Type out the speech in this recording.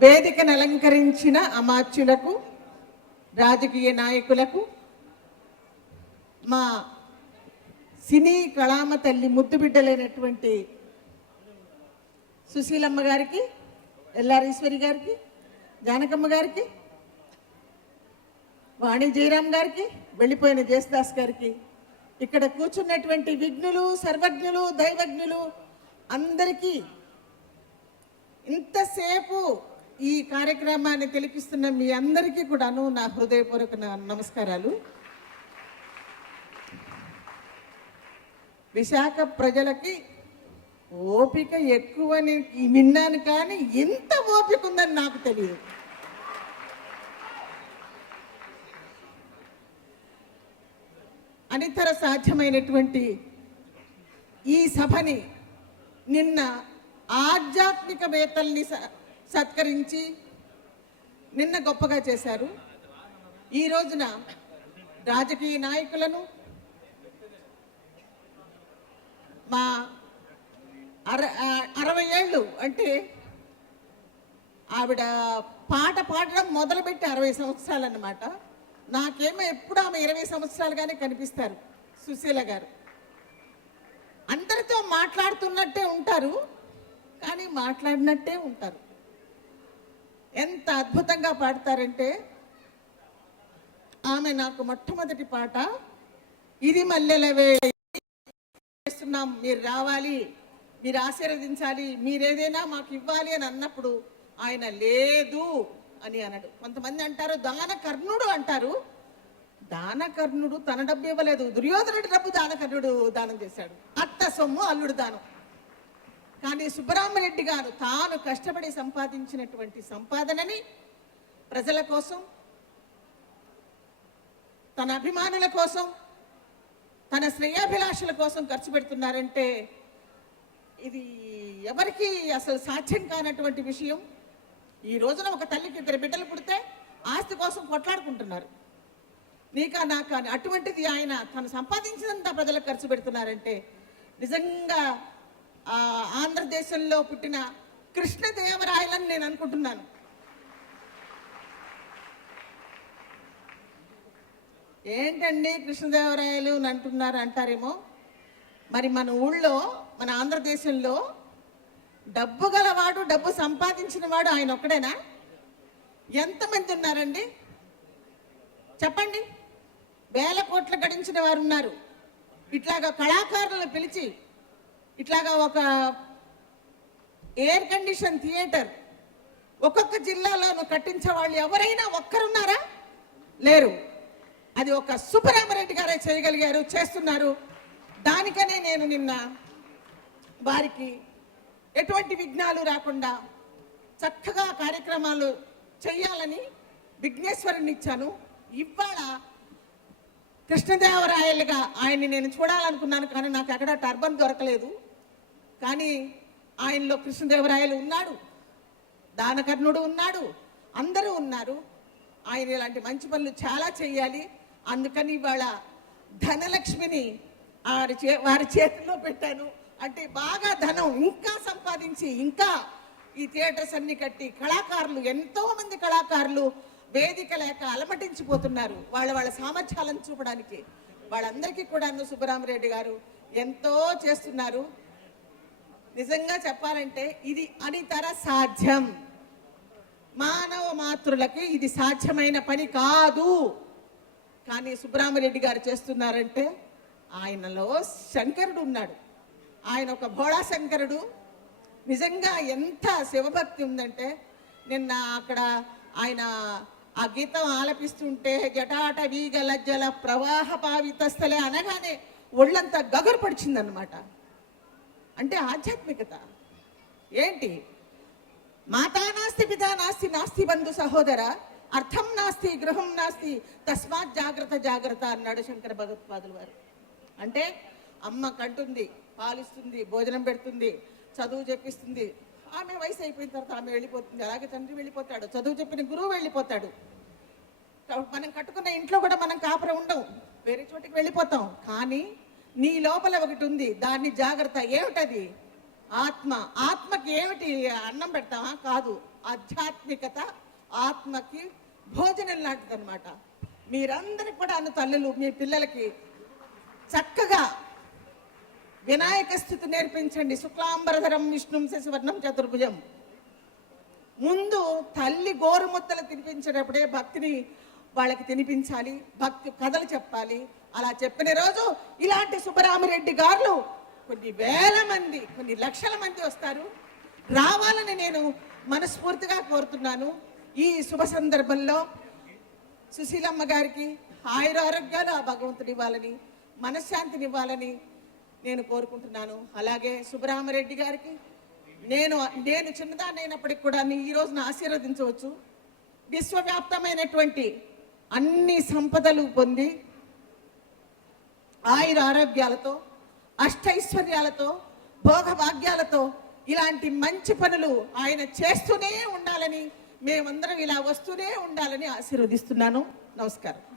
వేదికను అలంకరించిన అమాత్యులకు రాజకీయ నాయకులకు మా సినీ కళామ తల్లి ముద్దు బిడ్డలైనటువంటి సుశీలమ్మ గారికి ఎల్లారీశ్వరి గారికి జానకమ్మ గారికి వాణి జయరామ్ గారికి వెళ్ళిపోయిన జేసుదాస్ గారికి ఇక్కడ కూర్చున్నటువంటి విఘ్నులు సర్వజ్ఞులు దైవజ్ఞులు అందరికీ ఇంతసేపు ఈ కార్యక్రమాన్ని తెలిపిస్తున్న మీ అందరికీ కూడాను నా హృదయపూర్వక నమస్కారాలు. విశాఖ ప్రజలకి ఓపిక ఎక్కువని విన్నాను కానీ ఎంత ఓపిక ఉందని నాకు తెలియదు. అనితర సాధ్యమైనటువంటి ఈ సభని నిన్న ఆధ్యాత్మికవేత్తల్ని స- సత్కరించి నిన్న గొప్పగా చేశారు. ఈ రోజున రాజకీయ నాయకులను మా అర అరవై ఏళ్ళు అంటే ఆవిడ పాట పాడడం మొదలుపెట్టి అరవై సంవత్సరాలు అన్నమాట నాకేమో ఎప్పుడు ఆమె ఇరవై సంవత్సరాలుగానే కనిపిస్తారు సుశీల గారు. అందరితో మాట్లాడుతున్నట్టే ఉంటారు కానీ మాట్లాడినట్టే ఉంటారు. ఎంత అద్భుతంగా పాడతారంటే ఆమె నాకు మొట్టమొదటి పాట ఇది మల్లెలవే చేస్తున్నాం మీరు రావాలి మీరు ఆశీర్వదించాలి మీరేదైనా మాకు ఇవ్వాలి అని అన్నప్పుడు ఆయన లేదు అని అన్నాడు కొంతమంది అంటారు దాన కర్ణుడు అంటారు. దాన కర్ణుడు తన డబ్బు ఇవ్వలేదు. దుర్యోధనుడి డబ్బు దాన కర్ణుడు దానం చేశాడు. అత్త సొమ్ము అల్లుడు దానం. కానీ సుబ్బరామరెడ్డి గారు తాను కష్టపడి సంపాదించినటువంటి సంపాదనని ప్రజల కోసం తన అభిమానుల కోసం తన శ్రేయాభిలాషుల కోసం ఖర్చు పెడుతున్నారంటే ఇది ఎవరికి అసలు సాధ్యం కానటువంటి విషయం. ఈ రోజున ఒక తల్లికి ఇద్దరు బిడ్డలు పుడితే ఆస్తి కోసం కొట్లాడుకుంటున్నారు. నీకా నాకా అటువంటిది ఆయన తను సంపాదించినంత ప్రజలకు ఖర్చు పెడుతున్నారంటే నిజంగా ఆంధ్రదేశంలో పుట్టిన కృష్ణదేవరాయలని నేను అనుకుంటున్నాను. ఏంటండి కృష్ణదేవరాయలు అని అంటున్నారు అంటారేమో? మరి మన ఊళ్ళో మన ఆంధ్రదేశంలో డబ్బు గలవాడు డబ్బు సంపాదించిన వాడు ఆయన ఒక్కడేనా? ఎంతమంది ఉన్నారండి? చెప్పండి. వేల కోట్లు గడించిన వారు ఉన్నారు ఇట్లాగా కళాకారులను పిలిచి ఇట్లాగా ఒక ఎయిర్ కండిషన్ థియేటర్ ఒక్కొక్క జిల్లాలోనూ కట్టించే వాళ్ళు ఎవరైనా ఒక్కరున్నారా? లేరు. అది ఒక సుబ్బరామరెడ్డి గారే చేయగలిగారు చేస్తున్నారు. దానికనే నేను నిన్న వారికి ఎటువంటి విఘ్నాలు రాకుండా చక్కగా కార్యక్రమాలు చేయాలని విఘ్నేశ్వరుని ఇచ్చాను ఇవాళ కృష్ణదేవరాయలుగా ఆయన్ని నేను చూడాలనుకున్నాను కానీ నాకు ఎక్కడ టర్బన్ దొరకలేదు. కానీ ఆయనలో కృష్ణదేవరాయలు ఉన్నాడు దానకర్ణుడు ఉన్నాడు అందరూ ఉన్నారు. ఆయన ఇలాంటి మంచి పనులు చాలా చేయాలి. అందుకని ఇవాళ ధనలక్ష్మిని వారి చే వారి చేతిలో పెట్టాను. అంటే బాగా ధనం ఇంకా సంపాదించి ఇంకా ఈ థియేటర్స్ అన్ని కట్టి కళాకారులు ఎంతో మంది కళాకారులు వేదిక లేక అలమటించిపోతున్నారు వాళ్ళ వాళ్ళ సామర్థ్యాలను చూపడానికి. వాళ్ళందరికీ కూడాను సుబ్బరామరెడ్డి గారు ఎంతో చేస్తున్నారు. నిజంగా చెప్పాలంటే ఇది అనితర సాధ్యం. మానవ మాతృలకి ఇది సాధ్యమైన పని కాదు. కానీ సుబ్రహ్మరెడ్డి గారు చేస్తున్నారంటే ఆయనలో శంకరుడు ఉన్నాడు. ఆయన ఒక భోళా శంకరుడు. నిజంగా ఎంత శివభక్తి ఉందంటే నిన్న అక్కడ ఆయన ఆ గీతం ఆలపిస్తుంటే జటాట వీగ లజ్జల ప్రవాహ పావితస్థలే అనగానే ఒళ్ళంతా గగురు పడిచిందనమాట అంటే ఆధ్యాత్మికత. ఏంటి? మాతా నాస్తి పితా నాస్తి నాస్తి బంధు సహోదర అర్థం నాస్తి గృహం నాస్తి తస్మాత్ జాగ్రత్త జాగ్రత్త అన్నాడు శంకర భగవత్పాదులు వారు. అంటే అమ్మ కంటుంది పాలిస్తుంది భోజనం పెడుతుంది చదువు చెప్పిస్తుంది. ఆమె వయసు అయిపోయిన తర్వాత ఆమె వెళ్ళిపోతుంది. అలాగే తండ్రి వెళ్ళిపోతాడు. చదువు చెప్పిన గురువు వెళ్ళిపోతాడు. మనం కట్టుకున్న ఇంట్లో కూడా మనం కాపురం ఉండం వేరే చోటికి వెళ్ళిపోతాం. కానీ నీ లోపల ఒకటి ఉంది. దాన్ని జాగ్రత్త. ఏమిటది? ఆత్మ. ఆత్మకి ఏమిటి అన్నం పెడతామా కాదు. ఆధ్యాత్మికత ఆత్మకి భోజనం లాంటిది అనమాట మీరందరికి కూడా అన్న తల్లులు మీ పిల్లలకి చక్కగా వినాయక స్థితి నేర్పించండి. శుక్లాంబరధరం విష్ణుం శశివర్ణం చతుర్భుజం. ముందు తల్లి గోరుముత్తలు తినిపించేటప్పుడే భక్తిని వాళ్ళకి తినిపించాలి భక్తి కథలు చెప్పాలి. అలా చెప్పిన రోజు ఇలాంటి సుబ్బరామరెడ్డి గారు కొన్ని వేల మంది కొన్ని లక్షల మంది వస్తారు. రావాలని నేను మనస్ఫూర్తిగా కోరుతున్నాను. ఈ శుభ సందర్భంలో సుశీలమ్మ గారికి ఆయుర ఆరోగ్యాలు ఆ భగవంతుడు ఇవ్వాలని మనశ్శాంతిని ఇవ్వాలని నేను కోరుకుంటున్నాను. అలాగే సుబ్బరామరెడ్డి గారికి నేను నేను చిన్నదాన్ని అయినప్పటికి కూడా నీ ఈ రోజున ఆశీర్వదించవచ్చు. విశ్వవ్యాప్తమైనటువంటి అన్ని సంపదలు పొంది ఆయుర ఆరోగ్యాలతో అష్టైశ్వర్యాలతో భోగభాగ్యాలతో ఇలాంటి మంచి పనులు ఆయన చేస్తూనే ఉండాలని మేమందరం ఇలా వస్తూనే ఉండాలని ఆశీర్వదిస్తున్నాను. నమస్కారం.